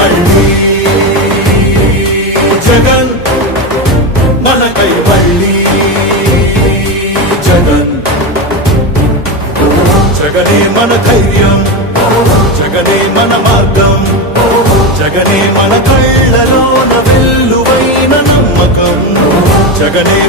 మళ్ళీ జగన్ మనకై మళ్ళీ జగన్ జగనే మన ధైర్యం జగనే మన మార్గం జగనే మన కళ్ళలోన వెల్లువైన నమ్మకం జగనే